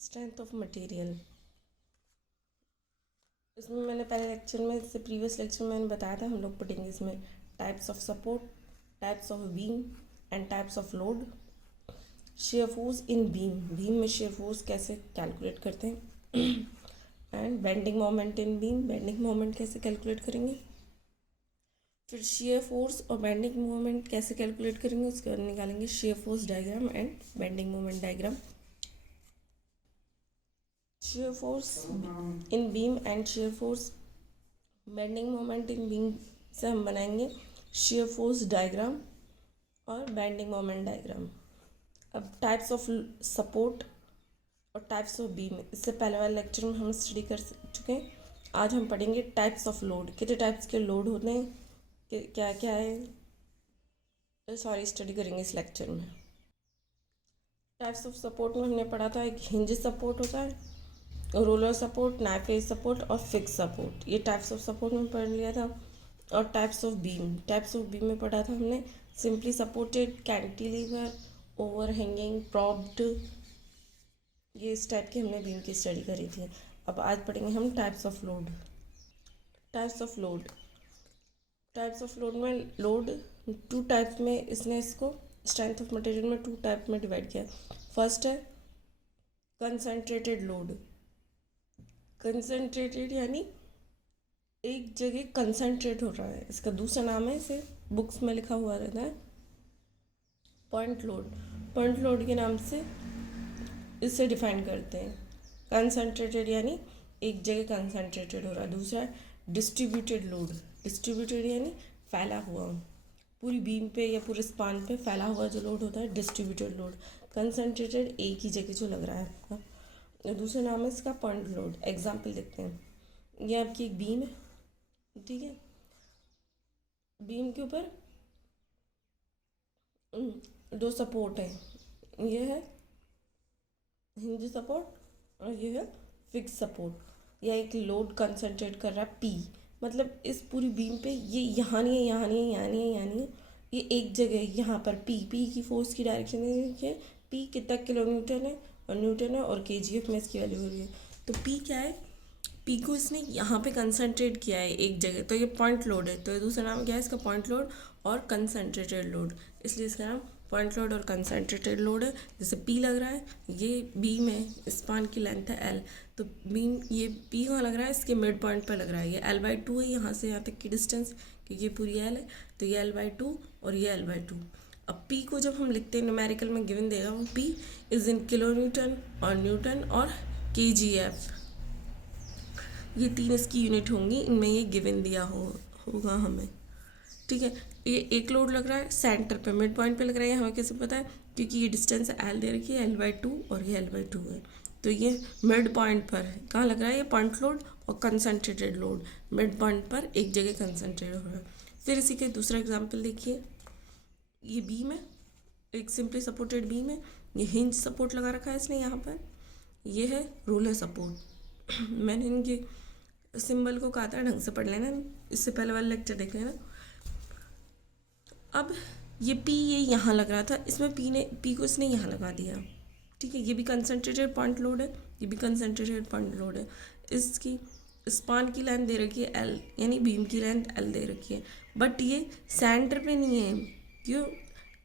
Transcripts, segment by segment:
Strength of material. इसमें मैंने पहले लेक्चर में, इससे प्रीवियस लेक्चर में मैंने बताया था, हम लोग पढ़ेंगे इसमें types of support, types of beam and types of load. Shear force in beam, beam में शेयर फोर्स कैसे कैलकुलेट करते हैं and bending moment in beam, bending moment कैसे कैलकुलेट करेंगे। फिर शेयर फोर्स और बेंडिंग मोमेंट कैसे कैलकुलेट करेंगे, उसके बाद निकालेंगे shear force diagram and bending moment diagram. shear force in beam and shear force bending moment in beam से हम बनाएंगे shear force डायग्राम और बेंडिंग मोमेंट डायग्राम। अब टाइप्स ऑफ सपोर्ट और टाइप्स ऑफ बीम, इससे पहले वाले लेक्चर में हम स्टडी कर चुके हैं। आज हम पढ़ेंगे टाइप्स ऑफ लोड, कितने टाइप्स के लोड होते हैं, क्या क्या है, सॉरी स्टडी करेंगे इस लेक्चर में। टाइप्स ऑफ सपोर्ट में हमने पढ़ा था, एक हिंज सपोर्ट होता है, roller support, knife edge support और फिक्स सपोर्ट, ये टाइप्स ऑफ सपोर्ट में पढ़ लिया था। और types of beam, types of beam में पढ़ा था हमने simply supported, cantilever, over hanging, propped, ये इस टाइप की हमने बीम की स्टडी करी थी। अब आज पढ़ेंगे हम types of load. Types of load, types of load में लोड टू टाइप्स में, इसने इसको स्ट्रेंथ ऑफ मटेरियल में टू टाइप में डिवाइड किया। फर्स्ट है कंसंट्रेटेड लोड, कंसंट्रेटेड यानी एक जगह कंसंट्रेट हो रहा है, इसका दूसरा नाम है, इसे बुक्स में लिखा हुआ रहता है पॉइंट लोड। पॉइंट लोड के नाम से इसे डिफाइन करते हैं। कंसंट्रेटेड यानी एक जगह कंसंट्रेटेड हो रहा है। दूसरा है डिस्ट्रीब्यूटेड लोड, डिस्ट्रीब्यूटेड यानी फैला हुआ, पूरी बीम पे या पूरे स्पान पे फैला हुआ जो लोड होता है डिस्ट्रीब्यूटेड लोड। कंसंट्रेटेड एक ही जगह जो लग रहा है आपका। दूसरा नाम है इसका पॉइंट लोड। एग्जाम्पल देखते हैं, ये आपकी एक बीम है, ठीक है, बीम के ऊपर दो सपोर्ट है, ये है हिंज सपोर्ट और ये है फिक्स सपोर्ट। या एक लोड कंसंट्रेट कर रहा है पी, मतलब इस पूरी बीम पे ये यहाँ नहीं है, यहाँ नहीं है, यहाँ नहीं है, यहाँ नहीं है, ये एक जगह यहाँ पर पी की फोर्स की डायरेक्शन है, पी कितना किलो न्यूटन है और न्यूटन है और केजीएफ में इसकी वैल्यू हो रही है। तो पी क्या है, पी को इसने यहाँ पे कंसंट्रेट किया है एक जगह, तो ये पॉइंट लोड है। तो ये दूसरा नाम क्या है इसका, पॉइंट लोड और कंसंट्रेटेड लोड, इसलिए इसका नाम पॉइंट लोड और कंसंट्रेटेड लोड है। जैसे पी लग रहा है, ये बीम है, स्पान की लेंथ है एल, तो बीम ये पी कहाँ लग रहा है, इसके मिड पॉइंट पर लग रहा है, ये L/2 है यहाँ से यहाँ तक की डिस्टेंस, क्योंकि ये पूरी एल है, तो ये L/2 और ये L/2। अब पी को जब हम लिखते हैं न्यूमेरिकल में गिवन देगा, वो P is in kilo Newton और न्यूटन और KGF, ये तीन इसकी यूनिट होंगी, इनमें ये गिवन दिया होगा हमें, ठीक है। ये एक लोड लग रहा है सेंटर पे, मिड पॉइंट पे लग रहा है, हमें कैसे पता है, क्योंकि ये डिस्टेंस एल दे रखी है L/2 और ये L/2 है, तो ये मिड पॉइंट पर है। कहाँ लग रहा है, ये पॉइंट लोड और कंसंट्रेटेड लोड मिड पॉइंट पर एक जगह कंसंट्रेट हो रहा है। फिर इसी के दूसरा एग्जाम्पल देखिए, ये बीम है, एक सिंपली सपोर्टेड बीम है, ये हिंज सपोर्ट लगा रखा है इसने यहाँ पर, ये है रोलर सपोर्ट मैंने इनके सिंबल को कहा था ढंग से पढ़ लेना, इससे पहले वाला लेक्चर देख लेना। अब ये पी ये यहाँ लग रहा था, इसमें पी को इसने यहाँ लगा दिया, ठीक है। ये भी कंसंट्रेटेड पॉइंट लोड है, ये भी कंसंट्रेटेड पॉइंट लोड है। इसकी स्पान की लेंथ दे रखी है एल, यानी बीम की लेंथ एल दे रखी है, बट ये सेंटर पे नहीं है, क्यों,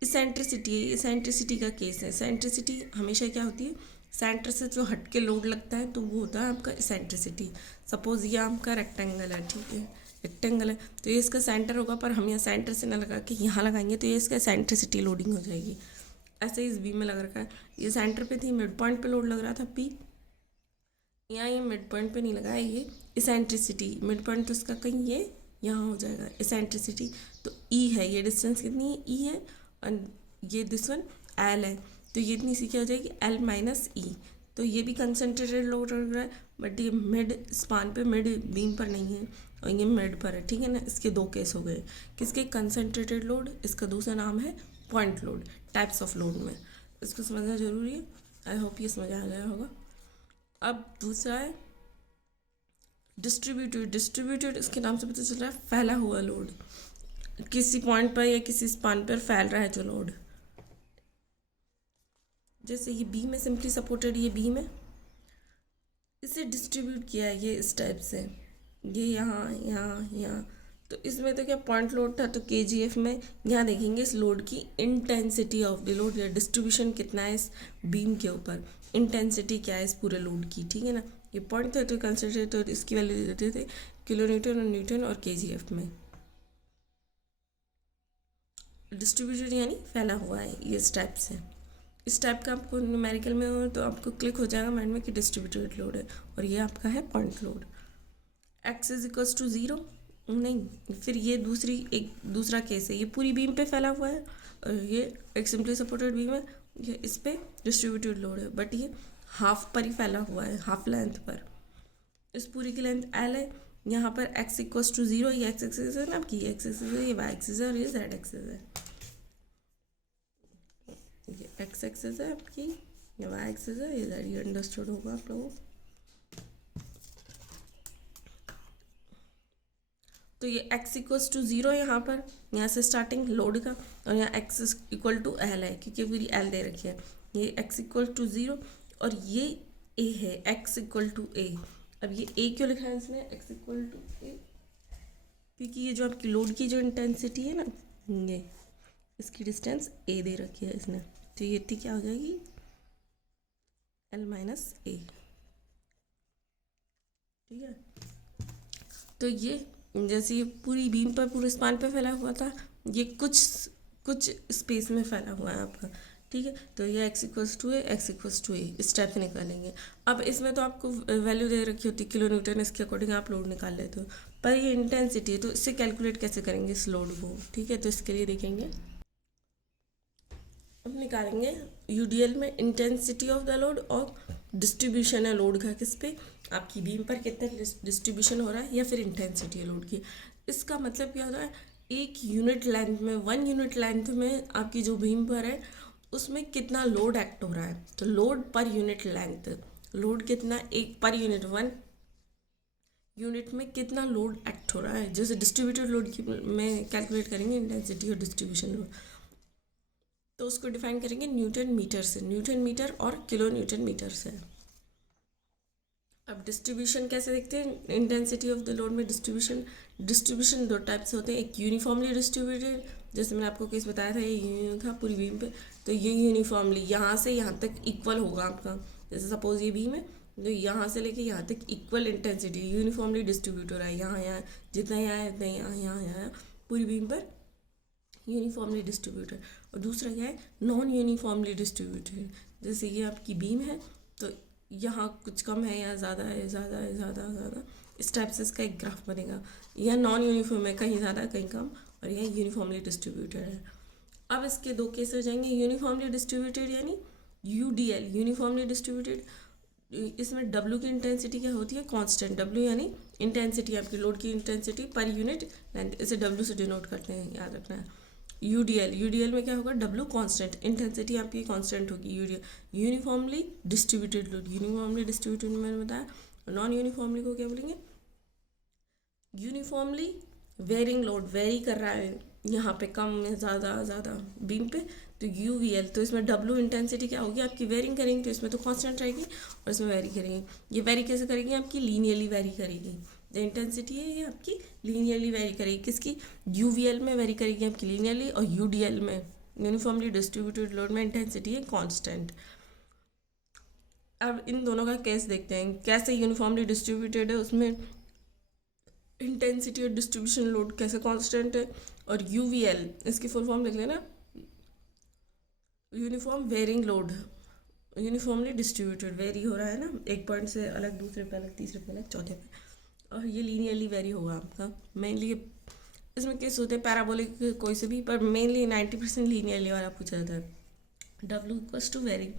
इसेंट्रिसिटी है, इसेंट्रिसिटी का केस है। सेंट्रिसिटी हमेशा क्या होती है, सेंटर से जो हट के लोड लगता है तो वो होता है आपका इसेंट्रिसिटी। सपोज ये आपका रेक्टेंगल है, ठीक है, रेक्टेंगल है, तो ये इसका सेंटर होगा, पर हम यहाँ सेंटर से ना लगा के यहाँ लगाएंगे तो ये इसका इसेंट्रिसिटी लोडिंग हो जाएगी। ऐसे ही इस बी में लग रखा है, ये सेंटर पे थी, मिड पॉइंट पे लोड लग रहा था पी, यहाँ ये मिड पॉइंट पे नहीं लगा है, ये इसेंट्रिसिटी, मिड पॉइंट तो इसका कहीं ये यहाँ हो जाएगा, इसेंट्रिसिटी तो ई है, ये डिस्टेंस कितनी है, ई है, और ये दिस वन एल है, तो ये इतनी सी क्या हो जाएगी, L-E। तो ये भी कंसंट्रेटेड लोड लग रहा है, बट ये मिड स्पान पे, मिड बीम पर नहीं है, और ये मिड पर है, ठीक है ना। इसके दो केस हो गए, किसके, कंसंट्रेटेड लोड, इसका दूसरा नाम है point load. Types of load में इसको समझना जरूरी है, आई होप ये समझ आ गया होगा। अब दूसरा है डिस्ट्रीब्यूटेड, डिस्ट्रीब्यूटेड इसके नाम से पता चल रहा है फैला हुआ लोड, किसी पॉइंट पर या किसी स्पान पर फैल रहा है जो लोड। जैसे ये बीम है सिंपली सपोर्टेड, ये बीम है, इसे डिस्ट्रीब्यूट किया है ये इस टाइप से, ये यहाँ यहाँ यहाँ। तो इसमें तो क्या पॉइंट लोड था, तो केजीएफ में यहाँ देखेंगे इस लोड की इंटेंसिटी ऑफ द लोड या डिस्ट्रीब्यूशन कितना है इस बीम के ऊपर, इंटेंसिटी क्या है इस पूरे लोड की, ठीक है ना। ये पॉइंट था तो कंसिडर, तो इसकी वैल्यू दे देते थे किलो न्यूटन और न्यूटन और केजीएफ में। डिस्ट्रीब्यूटेड यानी फैला हुआ है ये इस टाइप से। इस टाइप का आपको न्यूमेरिकल में हो तो आपको क्लिक हो जाएगा माइंड में कि डिस्ट्रीब्यूटेड लोड है, और ये आपका है point load. X is equals to zero नहीं, फिर ये दूसरा केस है, ये पूरी बीम पे फैला हुआ है और ये एक सिंपली सपोर्टेड बीम है, ये इस पे डिस्ट्रीब्यूटेड लोड है, बट ये हाफ पर ही फैला हुआ है, हाफ लेंथ पर। इस पूरी की लेंथ एल है, यहाँ पर एक्स इक्वल्स टू ज़ीरो, ये एक्स एक्सिस है ना आपकी, ये एक्स एक्सिस है, ये वाई एक्सिस है और ये जेड एक्सिस है। ये एक्स एक्सिस है आपकी, ये वाई एक्सिस है, ये जेड, ये अंडरस्टूड होगा आप लोगों को। तो ये x इक्वल्स टू ज़ीरो है यहाँ पर, यहाँ से स्टार्टिंग लोड का, और यहाँ x इक्वल टू एल है क्योंकि पूरी एल दे रखी है। ये x इक्वल टू ज़ीरो और ये a है, x इक्वल टू a। अब ये a क्यों लिखा है इसने x इक्वल टू a, क्योंकि ये जो आपकी लोड की जो इंटेंसिटी है ना, ये इसकी डिस्टेंस a दे रखी है इसने, तो ये इतनी क्या हो जाएगी l माइनस a, ठीक है। तो ये जैसे ये पूरी बीम पर पूरे स्पान पे फैला हुआ था, ये कुछ स्पेस में फैला हुआ है आपका, ठीक है। तो ये x equals to a, x equals to a इस टाइप से निकालेंगे। अब इसमें तो आपको वैल्यू दे रखी होती है किलो न्यूटन, इसके अकॉर्डिंग आप लोड निकाल लेते हो, पर ये इंटेंसिटी है तो इससे कैलकुलेट कैसे करेंगे इस लोड को, ठीक है। तो इसके लिए देखेंगे, अब निकालेंगे यूडीएल में इंटेंसिटी ऑफ द लोड और डिस्ट्रीब्यूशन है लोड का किस पे, आपकी बीम पर कितना डिस्ट्रीब्यूशन हो रहा है या फिर इंटेंसिटी है लोड की। इसका मतलब क्या होता है, एक यूनिट लेंथ में, 1 यूनिट लेंथ में आपकी जो बीम पर है उसमें कितना लोड एक्ट हो रहा है। तो load per unit length, load कितना एक पर यूनिट 1 यूनिट में कितना लोड एक्ट हो रहा है, जैसे डिस्ट्रीब्यूटेड लोड की में कैलकुलेट करेंगे इंटेंसिटी और डिस्ट्रीब्यूशन लोड, तो उसको डिफाइन करेंगे न्यूटन मीटर से, न्यूटन मीटर और किलो न्यूटन मीटर से। अब डिस्ट्रीब्यूशन कैसे देखते हैं इंटेंसिटी ऑफ द लोड में, डिस्ट्रीब्यूशन दो टाइप से होते हैं, एक यूनिफॉर्मली डिस्ट्रीब्यूटेड, जैसे मैंने आपको केस बताया था ये यूनिफॉर्म था पूरी बीम पे, तो ये यूनिफॉर्मली यहाँ से यहाँ तक इक्वल होगा आपका, जैसे सपोज ये बीम है तो यहाँ से लेके यहाँ तक इक्वल इंटेंसिटी यूनिफॉर्मली डिस्ट्रीब्यूट हो रहा है, यहाँ जितना यहाँ है उतना यहाँ पूरी बीम पर यूनिफॉर्मली डिस्ट्रीब्यूटेड। और दूसरा क्या है, नॉन यूनिफॉर्मली डिस्ट्रीब्यूटेड, जैसे ये आपकी बीम है तो यहाँ कुछ कम है, यहाँ ज़्यादा है, ज़्यादा है, ज़्यादा, इस टाइप से इसका एक ग्राफ बनेगा। यह नॉन यूनिफॉर्म है, कहीं ज़्यादा कहीं कम, और यह यूनिफॉर्मली डिस्ट्रीब्यूटेड है। अब इसके दो केस हो जाएंगे, यूनिफॉर्मली डिस्ट्रीब्यूटेड यानी यूडीएल, यूनिफॉर्मली डिस्ट्रीब्यूटेड, इसमें डब्ल्यू की इंटेंसिटी क्या होती है, कांस्टेंट, डब्ल्यू यानी इंटेंसिटी आपकी लोड की इंटेंसिटी पर यूनिट लेंथ, इसे डब्ल्यू से डिनोट करते हैं, याद रखना है। यूडीएल में क्या होगा, डब्ल्यू कांस्टेंट, इंटेंसिटी आपकी कांस्टेंट होगी। Uniformly distributed load, uniformly distributed मैंने बताया, नान यूनिफॉर्मली को क्या बोलेंगे, यूनिफॉर्मली वेरिंग लोड, वेरी कर रहा है यहाँ पे कम में ज़्यादा बीम पे, तो यूवीएल, तो इसमें डब्ल्यू इंटेंसिटी क्या होगी आपकी, वेरिंग करेंगे तो इसमें तो कांस्टेंट रहेगी और इसमें वेरी करेंगे। ये वेरी कैसे करेंगे, आपकी लीनियरली वेरी करेगी, जो इंटेंसिटी है ये आपकी लीनियरली वेरी करेगी, किसकी, यूवीएल में वेरी करेगी आपकी लीनियरली, और यूडीएल में यूनिफॉर्मली डिस्ट्रीब्यूटेड लोड में इंटेंसिटी है कांस्टेंट। अब इन दोनों का केस देखते हैं, कैसे यूनिफॉर्मली डिस्ट्रीब्यूटेड है उसमें इंटेंसिटी और डिस्ट्रीब्यूशन लोड कैसे कांस्टेंट है, और यूवीएल इसकी फुल फॉर्म लिख लेना, uniform varying load, uniformly distributed, vary हो रहा है ना, एक पॉइंट से अलग, दूसरे पे अलग, तीसरे पे अलग, चौथे पे, और ये लीनियरली वेरी होगा आपका। मेनली इसमें केस होते हैं पैराबोलिक कोई से भी, पर मेनली 90% लीनियरली वाला पूछा जाता है। W equals to vary.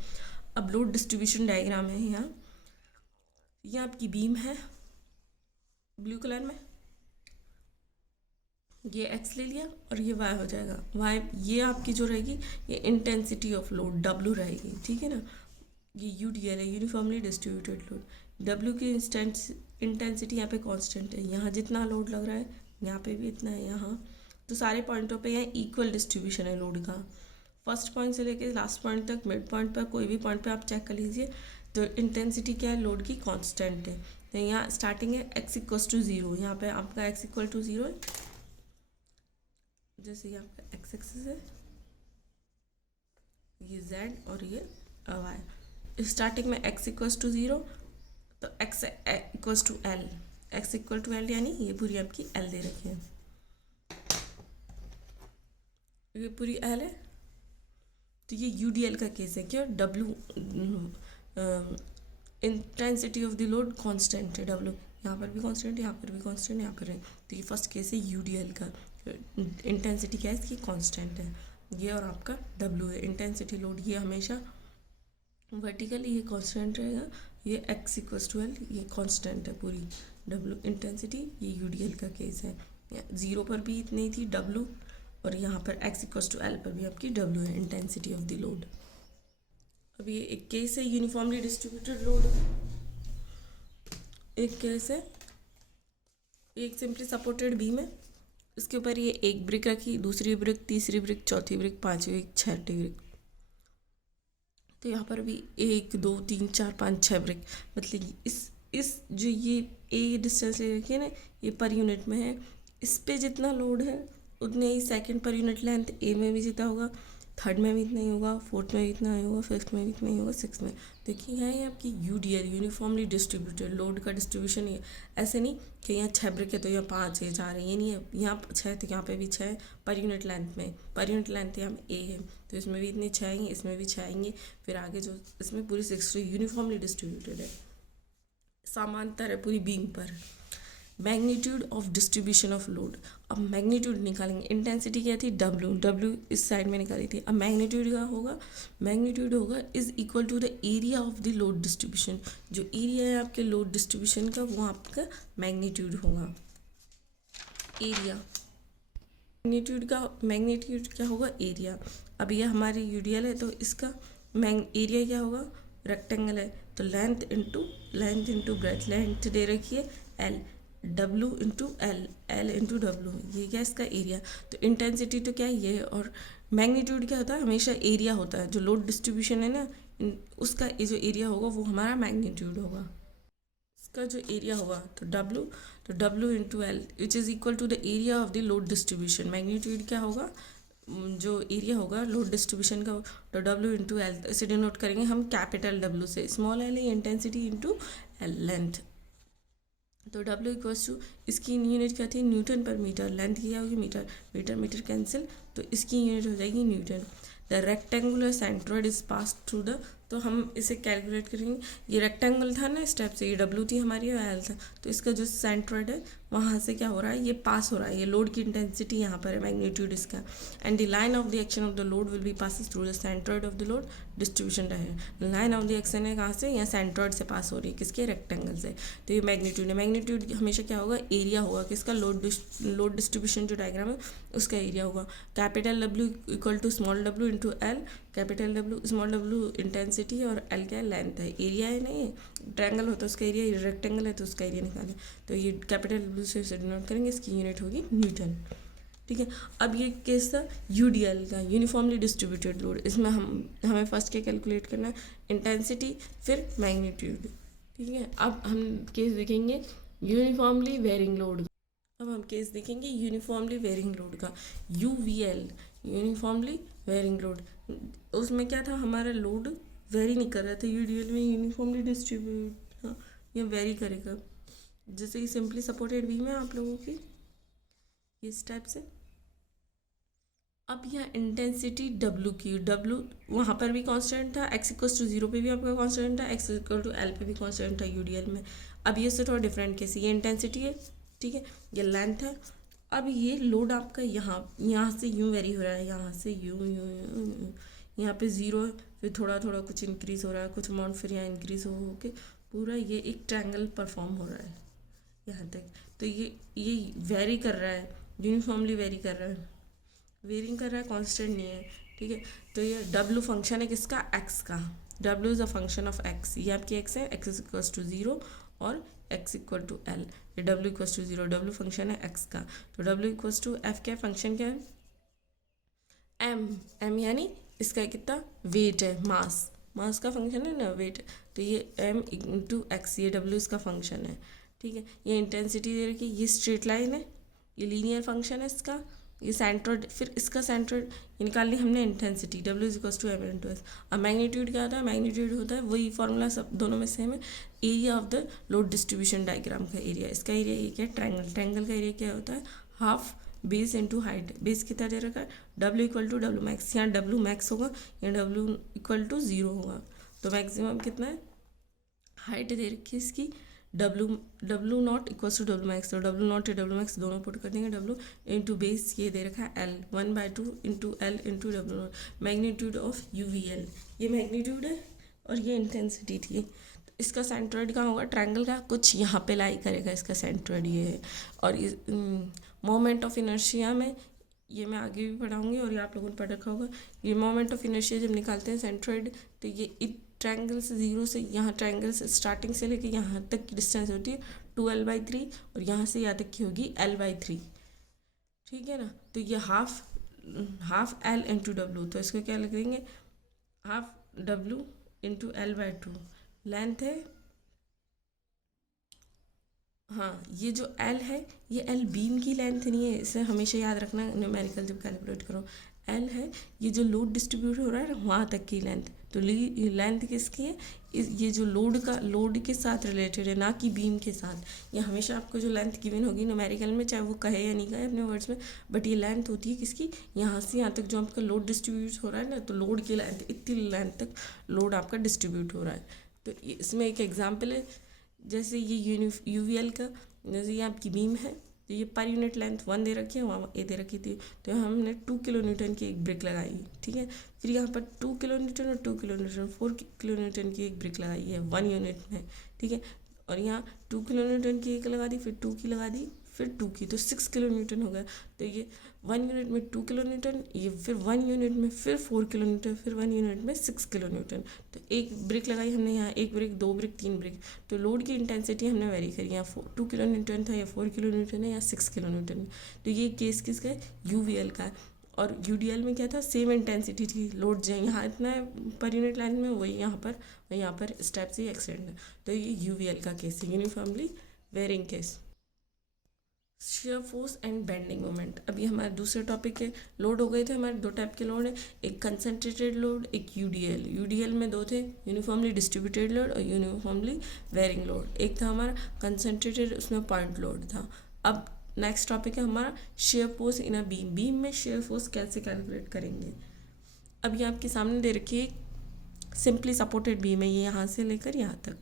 अब लोड डिस्ट्रीब्यूशन डायग्राम है यहाँ, ये आपकी बीम है ब्लू कलर में, ये एक्स ले लिया और ये वाई हो जाएगा, वाई ये आपकी जो रहेगी ये इंटेंसिटी ऑफ लोड डब्ल्यू रहेगी, ठीक है ना। ये यूडीएल है, यूनिफॉर्मली डिस्ट्रीब्यूटेड लोड, डब्ल्यू की इंटेंसिटी यहाँ पे कांस्टेंट है, यहाँ जितना लोड लग रहा है यहाँ पे भी इतना है, यहाँ तो सारे पॉइंटों पे यहाँ इक्वल डिस्ट्रीब्यूशन है लोड का, फर्स्ट पॉइंट से लेके लास्ट पॉइंट तक, मिड पॉइंट पर कोई भी पॉइंट पे आप चेक कर लीजिए, तो इंटेंसिटी क्या है, लोड की कांस्टेंट है। तो यहाँ स्टार्टिंग है x इक्वल्स टू 0, यहाँ पे आपका x इक्वल टू 0 है, जैसे यहाँ पे x एक्सिस है, ये z और ये y। स्टार्टिंग में x इक्वल्स टू 0, तो x equals to l, x equal to l यानी ये पूरी आपकी l दे रखी है, ये पूरी l है। तो ये UDL का केस है, क्या W intensity of the load constant है, W यहाँ पर भी कांस्टेंट, यहाँ पर भी कांस्टेंट, यहाँ पर है। तो ये फर्स्ट केस है UDL का, इंटेंसिटी क्या है इसकी, कांस्टेंट है ये, और आपका W है इंटेंसिटी लोड, ये हमेशा वर्टिकल ये कांस्टेंट रहेगा, ये x इक्वल्स टू l, ये कांस्टेंट है पूरी W इंटेंसिटी, ये UDL का केस है। 0 पर भी इतनी थी W, और यहाँ पर x इक्वल्स टू l पर भी आपकी W है इंटेंसिटी ऑफ द लोड। अब ये एक केस है यूनिफॉर्मली डिस्ट्रीब्यूटेड लोड, एक केस है एक सिंपली सपोर्टेड बीम है, इसके ऊपर ये एक ब्रिक रखी, दूसरी ब्रिक, तीसरी ब्रिक, चौथी ब्रिक, पांचवी ब्रिक, छठी ब्रिक। तो यहाँ पर भी 1 2 3 4 5 6 ब्रिक, मतलब इस जो ये ए डिस्टेंस ले रखी है ना, ये पर यूनिट में है, इस पे जितना लोड है उतने ही सेकंड पर यूनिट लेंथ ए में भी जितना होगा, थर्ड में भी इतना ही होगा, फोर्थ में भी इतना ही होगा, फिफ्थ में भी इतना ही होगा, सिक्स में। देखिए यहाँ ये आपकी UDL यूनिफॉर्मली डिस्ट्रीब्यूटेड लोड का डिस्ट्रीब्यूशन है। ऐसे नहीं कि यहाँ 6 ब्रिक है तो यहाँ 5 है जा रहे हैं, ये नहीं है, यहाँ 6 तो यहाँ पे भी 6 पर यूनिट लेंथ में, पर यूनिट लेंथ यहाँ ए है तो इसमें भी इतने 6 आएंगे, इसमें भी 6 आएंगे, फिर आगे जो इसमें पूरी 6 यूनिफॉर्मली डिस्ट्रीब्यूटेड है, समांतर है पूरी बीम पर। Magnitude of distribution of load, अब मैग्नीट्यूड निकालेंगे, इंटेंसिटी क्या थी W इस साइड में निकाली थी, अब मैग्नीट्यूड क्या होगा, मैग्नीट्यूड होगा is equal to the area of the load distribution, जो एरिया है आपके लोड डिस्ट्रीब्यूशन का वो आपका मैग्नीट्यूड होगा, एरिया मैग्नीट्यूड क्या होगा, एरिया। अब ये हमारी UDL है तो इसका एरिया क्या होगा, रेक्टेंगल है तो लेंथ इंटू ब्रेथ, लेंथ दे रखी है L, W into L into W, ये क्या इसका एरिया। तो इंटेंसिटी तो क्या है ये, और मैग्नीट्यूड क्या होता है, हमेशा एरिया होता है, जो लोड डिस्ट्रीब्यूशन है ना उसका ये जो एरिया होगा वो हमारा मैग्नीट्यूड होगा, इसका जो एरिया होगा तो W into L which is equal to the area of the load distribution. Magnitude क्या होगा, जो एरिया होगा लोड डिस्ट्रीब्यूशन का, तो W इंटू L, इसे डिनोट करेंगे हम कैपिटल W से, स्मॉल l है इंटेंसिटी इंटू L लेंथ। तो W इक्वल्स टू इसकी यूनिट क्या थी, न्यूटन पर मीटर, लेंथ क्या होगी मीटर कैंसिल, तो इसकी यूनिट हो जाएगी Newton. The rectangular centroid is pass through the, तो हम इसे कैलकुलेट करेंगे, ये रेक्टेंगल था ना स्टेप से, ये W थी हमारी और L था, तो इसका जो सेंट्रॉइड है वहाँ से क्या हो रहा है, ये पास हो रहा है, ये लोड की इंटेंसिटी यहाँ पर है, मैग्नीट्यूड इसका, and the line of the action of the load will be passes through the centroid of the load distribution रहे। लाइन ऑफ द एक्शन है कहाँ से, यहाँ सेंट्रॉइड से पास हो रही है, किसके, रेक्टेंगल से। तो ये मैग्नीट्यूड है, मैग्नीट्यूड हमेशा क्या होगा, एरिया होगा किसका, लोड डिस्ट्रीब्यूशन जो डायग्राम है उसका एरिया होगा। Capital W equal to small w into L, capital W small w intensity और L क्या है, लेंथ है, एरिया है नहीं, ट्रायंगल होता है उसका एरिया, रेक्टेंगल है तो उसका एरिया निकालें, तो ये कैपिटल W से डिनोट करेंगे, इसकी यूनिट होगी न्यूटन। ठीक है, अब ये केस था UDL का, यूनिफॉर्मली डिस्ट्रीब्यूटेड लोड, इसमें हमें फर्स्ट क्या कैलकुलेट करना है, इंटेंसिटी फिर मैग्नीट्यूड। ठीक है, अब हम केस देखेंगे यूनिफॉर्मली वेरिंग लोड, अब हम केस देखेंगे यूनिफॉर्मली वेरिंग लोड का, UVL यूनिफॉर्मली वेरिंग लोड। उसमें क्या था, हमारा लोड वेरी नहीं कर रहा था, UDL में यूनिफॉर्मली डिस्ट्रीब्यूट, हाँ ये वेरी करेगा, जैसे कि सिंपली सपोर्टेड बीम है आप लोगों की इस टाइप से। अब यहाँ इंटेंसिटी W की, W वहाँ पर भी कांस्टेंट था, x इक्वल टू 0 पे भी आपका कांस्टेंट था, x इक्वल टू L पे भी कांस्टेंट था UDL में। अब ये से थोड़ा डिफरेंट केस, ये इंटेंसिटी है, ठीक है, ये लेंथ है। अब ये लोड आपका यहाँ से यूँ वेरी हो रहा है, यहाँ से यूँ यहाँ पे 0 है, फिर थोड़ा थोड़ा कुछ इंक्रीज़ हो रहा है, कुछ अमाउंट फिर यहाँ इंक्रीज़ हो के पूरा ये एक ट्रायंगल परफॉर्म हो रहा है यहाँ तक। तो ये वेरी कर रहा है, यूनिफॉर्मली वेरी कर रहा है, वेरिंग कर रहा है, कांस्टेंट नहीं है। ठीक है, तो ये W फंक्शन है किसका, x का, W is a function of x, ये आपकी x है, x इज इक्वल टू 0 और x इक्वल टू L, ये W equal to 0, W function है x का, तो W इक्वल टू F क्या फंक्शन क्या है, m यानी इसका कितना वेट है, मास, मास का फंक्शन है ना वेट, तो ये m इंटू एक्स, ये w इसका फंक्शन है, ठीक है। ये इंटेंसिटी दे रखी है, ये स्ट्रेट लाइन है, ये लीनियर फंक्शन है इसका, ये सेंट्रोइड, फिर इसका सेंट्रोइड ये निकाल ली हमने intensity, w is equals to m into s. अब मैग्नीट्यूड क्या होता है, मैग्नीट्यूड होता है वही फॉर्मूला सब दोनों में सेम है, area of the load distribution diagram का एरिया। इसका एरिया ये क्या है, ट्रायंगल, ट्रायंगल का एरिया क्या होता है, half base into height. Base कितना दे रखा है, w equal to W max, यहाँ w मैक्स होगा, यहाँ w इक्वल टू 0 होगा, तो मैक्सिमम कितना है, हाइट दे रखी है इसकी W not equals to W max, तो डब्लू नॉट या डब्लू मैक्स दोनों पुट कर देंगे, डब्लू इंटू बेस ये दे रखा है L, 1/2 into L into W not, magnitude of U V L, ये मैग्नीट्यूड है और ये इंटेंसिटी थी। तो इसका सेंट्रोइड कहाँ होगा, ट्रायंगल का कुछ यहाँ पे लाई करेगा, इसका सेंट्रोइड ये है। और इस मोमेंट ऑफ इनर्शिया में, ये मैं आगे भी पढ़ाऊँगी और ये आप लोगों ने पढ़ रखा होगा, ये मोमेंट ऑफ इनर्शिया जब निकालते हैं सेंट्रोइड, तो ये ट्रायंगल से 0 से यहाँ, ट्रायंगल से स्टार्टिंग से लेके यहाँ तक की डिस्टेंस होती है 2l/3, और यहाँ से यहाँ तक की होगी l/3, ठीक है ना। तो ये हाफ l इंटू डब्लू, तो इसको क्या लिख देंगे, half w into l/2, length है, हाँ ये जो L है, ये L बीम की लेंथ नहीं है, इसे हमेशा याद रखना न्यूमेरिकल जब कैलकुलेट करो। L है ये जो लोड डिस्ट्रीब्यूट हो रहा है वहाँ तक की लेंथ, तो लेंथ किसकी है, ये जो लोड के साथ रिलेटेड है, ना कि बीम के साथ। ये हमेशा आपको जो लेंथ गिवन होगी न्यूमेरिकल में, चाहे वो कहे या नहीं कहे अपने वर्ड्स में, बट ये लेंथ होती है किसकी, यहाँ से यहाँ तक जो आपका लोड डिस्ट्रीब्यूट हो रहा है ना, तो लोड की लेंथ, इतनी लेंथ तक लोड आपका डिस्ट्रीब्यूट हो रहा है। तो इसमें एक एग्जाम्पल है, जैसे ये यूवीएल का, जैसे ये आपकी बीम है, तो ये पर यूनिट लेंथ 1 दे रखी है, वहाँ ए दे रखी थी, तो हमने 2 किलो न्यूटन की एक ब्रिक लगाई, ठीक है। फिर यहाँ पर 2 किलो न्यूटन और 2 किलो न्यूटन, 4 किलो न्यूटन की एक ब्रिक लगाई है 1 यूनिट में, ठीक है। और यहाँ 2 किलो न्यूटन की एक लगा दी, फिर 2 की लगा दी, फिर 2 की, तो 6 किलो न्यूटन हो गया। तो ये 1 यूनिट में 2 किलो न्यूटन, ये फिर 1 यूनिट में फिर 4 किलो न्यूटन, फिर 1 यूनिट में 6 किलो न्यूटन। तो एक ब्रिक लगाई हमने यहाँ, एक ब्रिक, 2 ब्रिक, 3 ब्रिक, तो लोड की इंटेंसिटी हमने वेरी करी, यहाँ 2 किलो न्यूटन था या 4 किलो न्यूटन है या 6 किलो न्यूटन है। तो ये केस किसका है, यूवीएल का है। और यूडीएल में क्या था, सेम इंटेंसिटी थी, लोड जो यहाँ इतना है पर यूनिट लाइन में, वही यहाँ पर स्टेप से एक्सटेंड है। तो ये यूवीएल का केस है, uniformly varying case. Shear force and bending moment, अभी हमारे दूसरे टॉपिक के लोड हो गए थे, हमारे 2 टाइप के लोड है, एक कंसंट्रेटेड लोड, एक यूडीएल। यूडीएल में 2 थे, यूनिफॉर्मली डिस्ट्रीब्यूटेड लोड और यूनिफॉर्मली वेरिंग लोड। एक था हमारा कंसंट्रेटेड, उसमें पॉइंट लोड था। अब नेक्स्ट टॉपिक है हमारा shear force in a beam. Beam में शेयर फोर्स कैसे कैलकुलेट करेंगे। अब ये आपके सामने दे रखी है, सिंपली सपोर्टेड बीम है, ये यहाँ से लेकर यहाँ तक,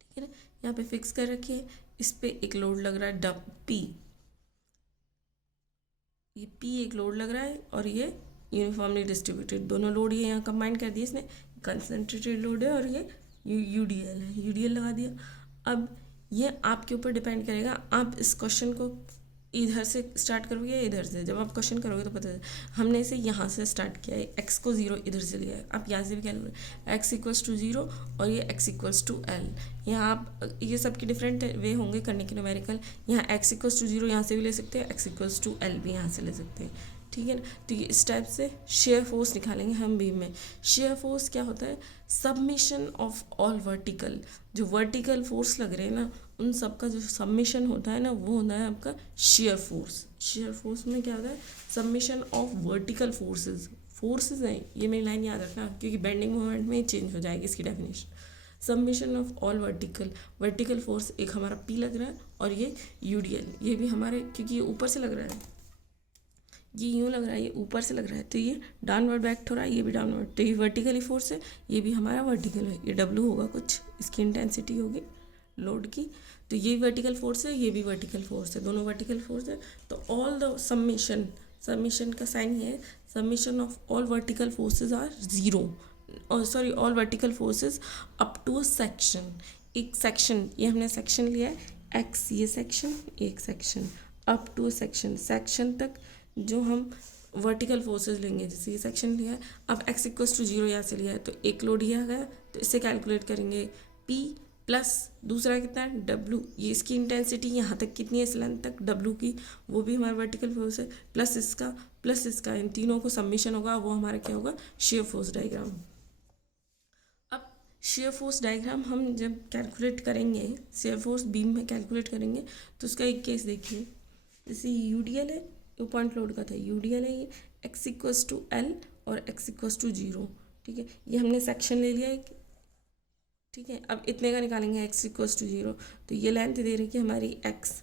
ठीक है ना। यहाँ पे फिक्स कर रखी है, इस पे एक लोड लग रहा है पी, ये पी एक लोड लग रहा है, और ये यूनिफॉर्मली डिस्ट्रीब्यूटेड, दोनों लोड ये यहाँ कंबाइन कर दिए इसने, कंसंट्रेटेड लोड है और ये यूडीएल है, यूडीएल लगा दिया। अब ये आपके ऊपर डिपेंड करेगा, आप इस क्वेश्चन को इधर से स्टार्ट करोगे या इधर से। जब आप क्वेश्चन करोगे तो पता है, हमने इसे यहाँ से स्टार्ट किया है, एक्स को 0 इधर से लिया है, आप यहाँ से भी क्या करोगे, एक्स इक्वल्स टू 0 और ये एक्स इक्वल्स टू एल। यहाँ आप ये सबके डिफरेंट वे होंगे करने के न्यूमेरिकल, यहाँ एक्स इक्वल्स टू 0 यहाँ से भी ले सकते हैं, एक्स इक्वल्स टू एल भी यहाँ से ले सकते हैं, ठीक है ना। तो ये इस टाइप से शेयर फोर्स निकालेंगे हम बीम में। शेयर फोर्स क्या होता है, सबमिशन ऑफ ऑल वर्टिकल, जो वर्टिकल फोर्स लग रहे हैं ना, उन सब का जो सबमिशन होता है ना, वो होता है आपका शेयर फोर्स। शेयर फोर्स में क्या होता है, सबमिशन ऑफ वर्टिकल फोर्सेस हैं, ये मेरी लाइन याद रखना, क्योंकि बेंडिंग मोमेंट में चेंज हो जाएगी इसकी definition. Submission of all vertical force, एक हमारा पी लग रहा है, और ये यूडीएल, ये भी हमारे, क्योंकि ये ऊपर से लग रहा है, ये यूँ लग रहा है, ये ऊपर से लग रहा है, तो ये डाउनवर्ड बैक्ट हो रहा है, ये भी डाउनवर्ड, तो ये वर्टिकली फोर्स है, ये भी हमारा वर्टिकल है। ये डब्ल्यू होगा कुछ, इसकी इंटेंसिटी होगी लोड की, तो ये वर्टिकल फोर्स है, ये भी वर्टिकल फोर्स है, दोनों वर्टिकल फोर्स है। तो ऑल द सबमिशन का साइन ये है, submission of all vertical forces are 0, और sorry all vertical forces up to a section, एक सेक्शन, ये हमने सेक्शन लिया है एक्स, ये सेक्शन, एक section, up to a section तक जो हम वर्टिकल फोर्सेस लेंगे, जैसे ये सेक्शन लिया है, अब x इक्वल्स टू 0 यहाँ से लिया है, तो एक लोड ये आ गया, तो इससे कैलकुलेट करेंगे p प्लस दूसरा कितना है w, ये इसकी इंटेंसिटी यहाँ तक कितनी है, इस लेंथ तक w की, वो भी हमारा वर्टिकल फोर्स है, प्लस इसका, इन तीनों को सबमिशन होगा, वो हमारा क्या होगा, shear force diagram. Shear force diagram हम जब कैलकुलेट करेंगे, शेयर फोर्स बीम में कैलकुलेट करेंगे, तो उसका एक केस देखिए। जैसे यूडीएल है, ये पॉइंट लोड का था, यूडीएल है, ये एक्स इक्वस टू एल और एक्स इक्वस टू जीरो। ठीक है, ये हमने सेक्शन ले लिया एक। ठीक है, अब इतने का निकालेंगे एक्स इक्वस टू जीरो, तो ये लेंथ दे रही है हमारी एक्स,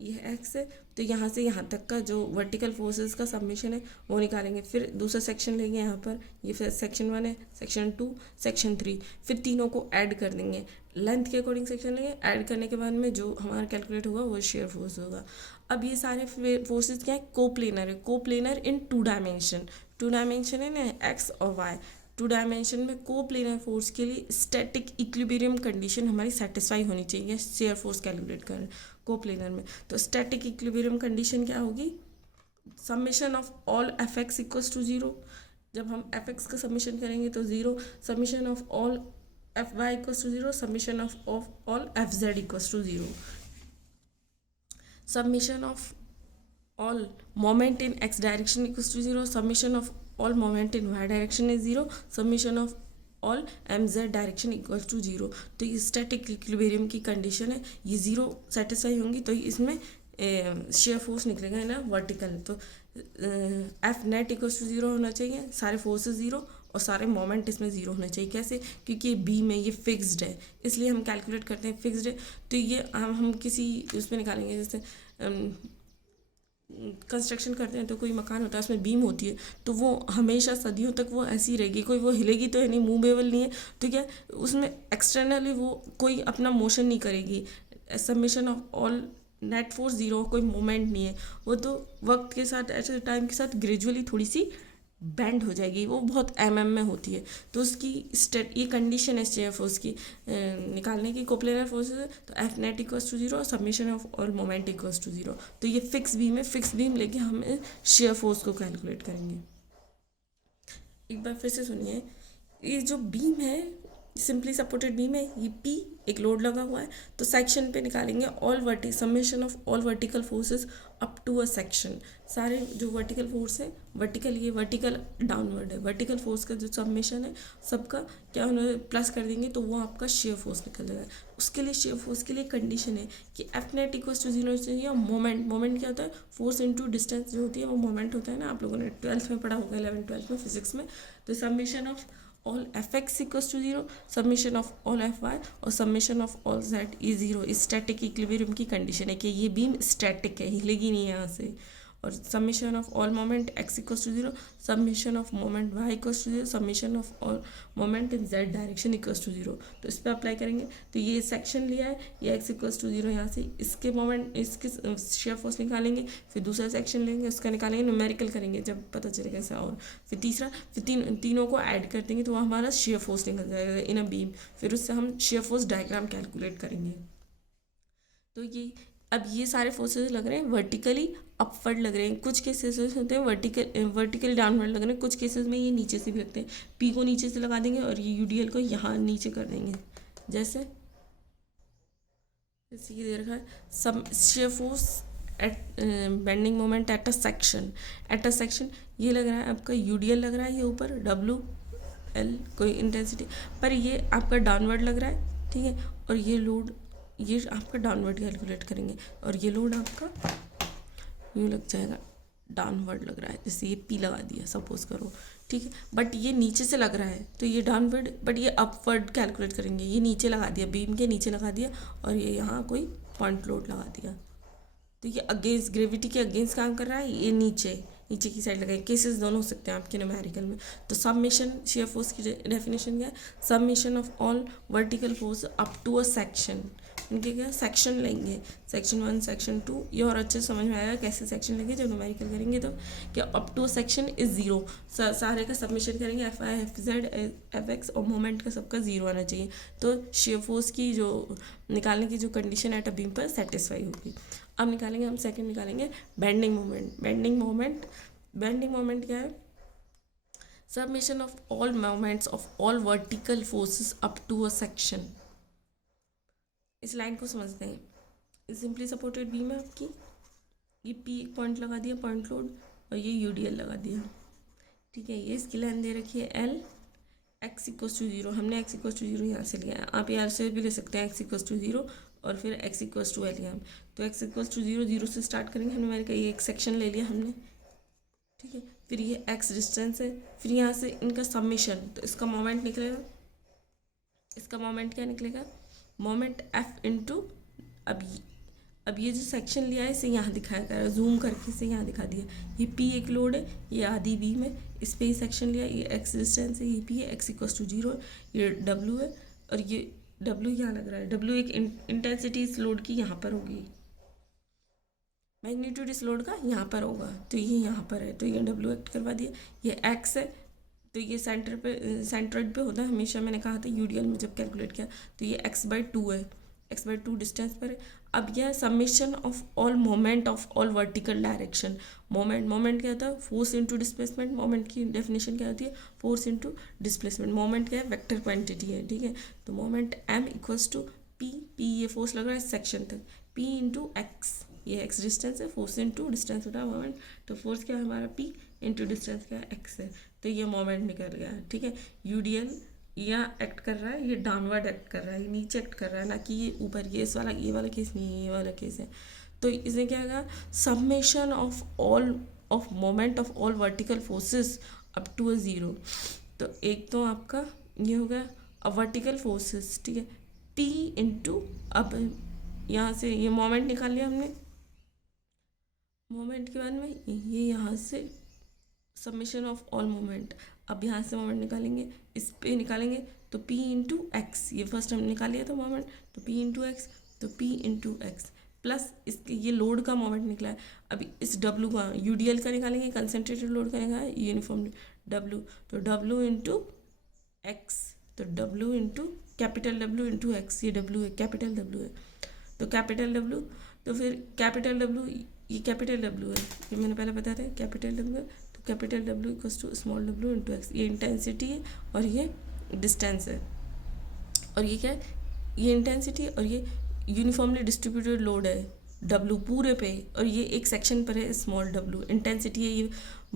ये एक्स है, तो यहाँ से यहाँ तक का जो वर्टिकल फोर्सेस का सबमिशन है वो निकालेंगे। फिर दूसरा सेक्शन लेंगे यहाँ पर, ये फिर सेक्शन 1 है, सेक्शन 2, सेक्शन 3, फिर तीनों को ऐड कर देंगे, लेंथ के अकॉर्डिंग सेक्शन लेंगे, ऐड करने के बाद में जो हमारा कैलकुलेट होगा वो शेयर फोर्स होगा। अब ये सारे फोर्सेज क्या है, कोप्लेनर है, कोप्लेनर इन 2 डायमेंशन, 2 डायमेंशन है ना, एक्स और वाई, 2 डायमेंशन में कोप्लेनर फोर्स के लिए स्टैटिक इक्विलिब्रियम कंडीशन हमारी सेटिस्फाई होनी चाहिए शेयर फोर्स कैलकुलेट करें कोप्लेनर में। तो स्टैटिक इक्विलिब्रियम कंडीशन क्या होगी, summation of all F x equals to zero. जब हम एफ एक्स का सबमिशन करेंगे तो zero, summation of all F y equals to zero, summation of all F z equals to zero, summation of all moment in x direction equals to zero, summation of all moment in y direction is zero, summation of all mz direction equal to zero. तो ये static equilibrium की condition है, ये zero satisfy होंगी तो इसमें shear force निकलेगा ना वर्टिकल। तो F net equals to zero होना चाहिए, सारे फोर्सेस जीरो और सारे मोमेंट इसमें ज़ीरो होने चाहिए। कैसे, क्योंकि ये बी में ये फिक्स्ड है, इसलिए हम कैलकुलेट करते हैं फिक्स्ड है। तो ये हम किसी उसमें निकालेंगे, जैसे कंस्ट्रक्शन करते हैं तो कोई मकान होता है उसमें बीम होती है, तो वो हमेशा सदियों तक वो ऐसी रहेगी, कोई वो हिलेगी तो है नहीं, मूवेबल नहीं है, तो क्या उसमें एक्सटर्नली वो कोई अपना मोशन नहीं करेगी। Summation of all net force zero, कोई मोमेंट नहीं है, वो तो वक्त के साथ ऐसे टाइम के साथ ग्रेजुअली थोड़ी सी बैंड हो जाएगी, वो बहुत में होती है। तो उसकी स्टेट ये कंडीशन है शेयर फोर्स की निकालने की, कोप्लेनर फोर्सेस है, तो F net equals to zero, submission of all moment equals to zero. तो ये फिक्स बीम है, फिक्स बीम लेके हम शेयर फोर्स को कैलकुलेट करेंगे। एक बार फिर से सुनिए, ये जो बीम है सिंपली सपोर्टेड बीम है, ये पी एक लोड लगा हुआ है, तो सेक्शन पे निकालेंगे all summation of all vertical forces up to a section. सारे जो वर्टिकल फोर्स है, वर्टिकल ये वर्टिकल डाउनवर्ड है, वर्टिकल फोर्स का जो सबमिशन है सबका क्या उन्होंने प्लस कर देंगे तो वो आपका शेयर फोर्स निकल जाएगा। उसके लिए शेयर फोर्स के लिए कंडीशन है कि F net equals to zero चाहिए। मोमेंट, मोमेंट क्या होता है, फोर्स इनटू डिस्टेंस जो होती है वो मोमेंट होता है ना, आप लोगों ने 12th में पढ़ा होगा, 11th 12th में फिजिक्स में। तो summation of all F x equals to zero, submission of all F y और submission of all z e zero. Static equilibrium की कंडीशन है कि ये बीम स्टैटिक है, हिलेगी नहीं यहाँ से। और submission of all moment x equals to zero, submission of moment y equals to zero, submission of all moment in z direction equals to zero. तो इस पर अप्लाई करेंगे, तो ये सेक्शन लिया है, ये एक्स इक्वल्स टू जीरो, यहाँ से इसके मोमेंट इसके शेयर फोर्स निकालेंगे, फिर दूसरा सेक्शन लेंगे उसका निकालेंगे, न्यूमेरिकल करेंगे जब पता चलेगा ऐसा। और फिर तीसरा, फिर तीनों को ऐड कर देंगे तो हमारा शेयर फोर्स निकल जाएगा इन अ बीम। फिर उससे हम शेयर फोर्स डायग्राम कैलकुलेट करेंगे। तो ये अब ये सारे फोर्सेस लग रहे हैं वर्टिकली अपवर्ड लग रहे हैं, कुछ केसेस होते हैं वर्टिकली डाउनवर्ड लग रहे हैं, कुछ केसेस में ये नीचे से भी लगते हैं। पी को नीचे से लगा देंगे और ये यूडीएल को यहाँ नीचे कर देंगे, जैसे ये दे रखा है सब shear force at bending moment at a section. ये लग रहा है आपका यूडीएल लग रहा है, ये ऊपर डब्ल्यू एल कोई इंटेंसिटी, पर ये आपका डाउनवर्ड लग रहा है। ठीक है, और ये लोड ये आपका डाउनवर्ड कैलकुलेट करेंगे, और ये लोड आपका यूँ लग जाएगा, डाउनवर्ड लग रहा है, जैसे ये पी लगा दिया सपोज करो। ठीक है, बट ये नीचे से लग रहा है तो ये डाउनवर्ड, बट ये अपवर्ड कैलकुलेट करेंगे। ये नीचे लगा दिया, बीम के नीचे लगा दिया, और ये यहाँ कोई पॉइंट लोड लगा दिया, तो ये अगेंस्ट ग्रेविटी के अगेंस्ट काम कर रहा है, ये नीचे की साइड लगाए। केसेस दोनों हो सकते हैं आपके न्यूमेरिकल में। तो सबमिशन शेयर फोर्स की डेफिनेशन क्या है, submission of all vertical force up to a section. उनके क्या सेक्शन लेंगे, सेक्शन 1 सेक्शन 2, ये और अच्छे समझ में आएगा कैसे सेक्शन लेंगे जब न्यूमेरिकल करेंगे। तो क्या up to section is zero, सारे का सबमिशन करेंगे, F I F z F x और मोमेंट का सबका जीरो आना चाहिए। तो शेयर फोर्स की जो निकालने की जो कंडीशन एट अ बीम पर सेटिस्फाई होगी। अब निकालेंगे हम सेकंड निकालेंगे बेंडिंग मोमेंट। बेंडिंग मोमेंट क्या है, submission of all moments of all vertical forces up to a section. इस लाइन को समझते हैं, सिंपली सपोर्टेड बीम है आपकी, ये पी एक पॉइंट लगा दिया पॉइंट लोड, और ये यूडीएल लगा दिया। ठीक है, ये इसकी लाइन दे रखी है L, x equals to zero, हमने एक्स इक्वस टू जीरो यहाँ से लिया है, आप यहाँ से भी ले सकते हैं एक्स इक्वस टू जीरो और फिर एक्स इक्वस टू एल लिया हम। तो x equals to zero, zero से स्टार्ट करेंगे हमने, मैंने कहा ये एक सेक्शन ले लिया हमने, ठीक है। फिर ये एक्स डिस्टेंस है, फिर यहाँ से इनका सबमिशन, तो इसका मोमेंट निकलेगा, इसका मोमेंट क्या निकलेगा, मोमेंट एफ इंटू, अब ये जो सेक्शन लिया है इसे यहाँ दिखाया कर, जूम करके इसे यहाँ दिखा दिया, ये पी एक लोड है, ये आधी बीम है, इस पे ही सेक्शन लिया, ये एक्स डिस्टेंस है, ये पी है, एक्स इक्वस टू जीरो, ये डब्ल्यू है, और ये डब्ल्यू यहाँ लग रहा है, डब्ल्यू एक इंटेंसिटी इस लोड की यहाँ पर होगी, मैग्नीट्यूड इस लोड का यहाँ पर होगा, तो ये यहाँ पर है, तो ये डब्ल्यू एक्ट करवा दिया, ये एक्स है, तो ये सेंटर पे, सेंट्रोइड पे होता है हमेशा, मैंने कहा था यूडीएल में जब कैलकुलेट किया, तो ये एक्स बाई टू है, एक्स बाई टू डिस्टेंस पर है। अब यह summation of all moment of all vertical direction, moment क्या होता है, फोर्स इनटू डिस्प्लेसमेंट, मोमेंट की डेफिनेशन क्या होती है, फोर्स इनटू डिस्प्लेसमेंट, मोमेंट क्या है, वेक्टर क्वांटिटी है, ठीक है। तो moment M equals to P ये फोर्स लग रहा है इस सेक्शन तक, पी इंटू एक्स, ये एक्स डिस्टेंस है, फोर्स इनटू डिस्टेंस होता है मोमेंट, तो फोर्स क्या है हमारा पी इंटू डिस्टेंस क्या है एक्स है, तो ये मोमेंट निकल गया, ठीक है। यूडीएल यहाँ एक्ट कर रहा है, ये डाउनवर्ड एक्ट कर रहा है, ये नीचे एक्ट कर रहा है, ना कि ये ऊपर, ये इस वाला, ये वाला केस नहीं है, ये वाला केस है। तो इसने क्या कहा, submission of all of moment of all vertical forces up to a zero. तो एक तो आपका ये हो गया वर्टिकल फोर्सेस, ठीक है, पी इंटू, अब यहाँ से ये मोमेंट निकाल लिया हमने, मोमेंट के बाद में ये यहाँ से सबमिशन ऑफ ऑल मोमेंट, अब यहाँ से मोमेंट निकालेंगे, इस पे निकालेंगे, तो p इंटू एक्स, ये फर्स्ट हम निकाल लिया था मोमेंट, तो p इंटू एक्स, तो p इंटू एक्स प्लस इसके ये लोड का मोमेंट निकला है, अभी इस w का यूडीएल का निकालेंगे, कंसनट्रेटेड लोड का निकाला है यूनिफॉर्म w, तो w इंटू एक्स, तो w into capital w into x, ये w है, कैपिटल w है, तो कैपिटल w, तो फिर कैपिटल w, ये कैपिटल w है, ये मैंने पहले बताया था कैपिटल w है, तो capital w equals to small w into x, ये इंटेंसिटी है और ये डिस्टेंस है, और ये क्या है, ये इंटेंसिटी और ये यूनिफॉर्मली डिस्ट्रीब्यूटेड लोड है w पूरे पे, और ये एक सेक्शन पर है स्मॉल w, इंटेंसिटी है ये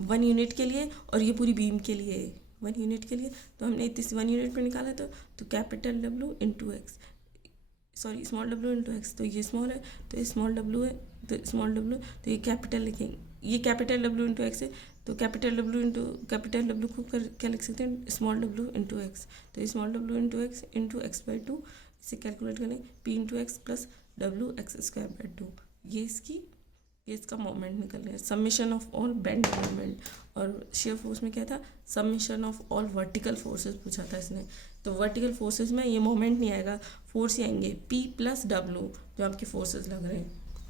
1 यूनिट के लिए और ये पूरी बीम के लिए है 1 यूनिट के लिए, तो हमने इस 1 यूनिट पर निकाला तो capital w into x, sorry small w into x, तो ये स्मॉल है, तो ये स्मॉल w है, तो स्मॉल w, तो ये कैपिटल लिखेंगे, ये कैपिटल w इंटू एक्स है, तो capital w into capital w को क्या लिख सकते हैं, स्मॉल w इंटू एक्स, तो ये small w into x by two, इसे कैलकुलेट करें, p into x plus w x square by two, ये इसका मोमेंट निकल रहा है, submission of all bend moment. और शेयर फोर्स में क्या था, submission of all vertical forces पूछा था इसने, तो वर्टिकल फोर्सेस में ये मोमेंट नहीं आएगा, फोर्स ही आएंगे p प्लस w, जो आपके फोर्सेस लग रहे हैं,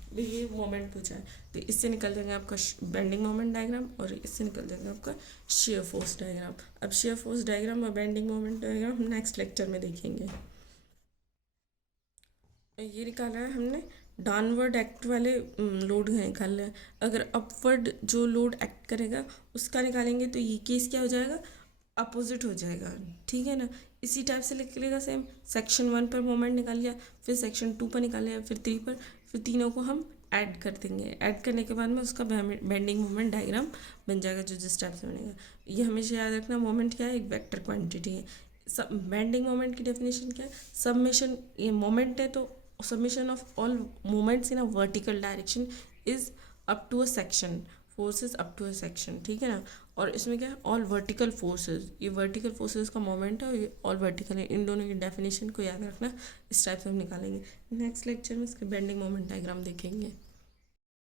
तो ये मोमेंट पूछा है, तो इससे निकल जाएगा आपका बेंडिंग मोमेंट डायग्राम, और इससे निकल जाएगा आपका शेयर फोर्स डायग्राम। अब शेयर फोर्स डायग्राम और बेंडिंग मोमेंट डायग्राम हम नेक्स्ट लेक्चर में देखेंगे। ये निकाला है हमने डाउनवर्ड एक्ट वाले लोड निकाल है, अगर अपवर्ड जो लोड एक्ट करेगा उसका निकालेंगे तो ये केस क्या हो जाएगा, अपोजिट हो जाएगा, ठीक है ना। इसी टाइप से लिख लेगा सेम, सेक्शन 1 पर मोमेंट निकाल लिया, फिर सेक्शन 2 पर निकाल लिया, फिर 3 पर, फिर तीनों को हम ऐड कर देंगे, ऐड करने के बाद में उसका बेंडिंग मोमेंट डायग्राम बन जाएगा जो जिस टाइप से बनेगा। ये हमेशा याद रखना, मोमेंट क्या है, एक वेक्टर क्वांटिटी है। बेंडिंग मोमेंट की डेफिनेशन क्या है, सबमिशन, ये मोमेंट है तो summation of all moments in a vertical direction is up to a section, forces up to a section, ठीक है ना। और इसमें क्या है, all vertical forces, ये vertical forces का मोमेंट है और ये all vertical है, इन दोनों की डेफिनेशन को याद रखना, इस टाइप से हम निकालेंगे। नेक्स्ट लेक्चर में इसके बेंडिंग मोमेंट डायग्राम देखेंगे।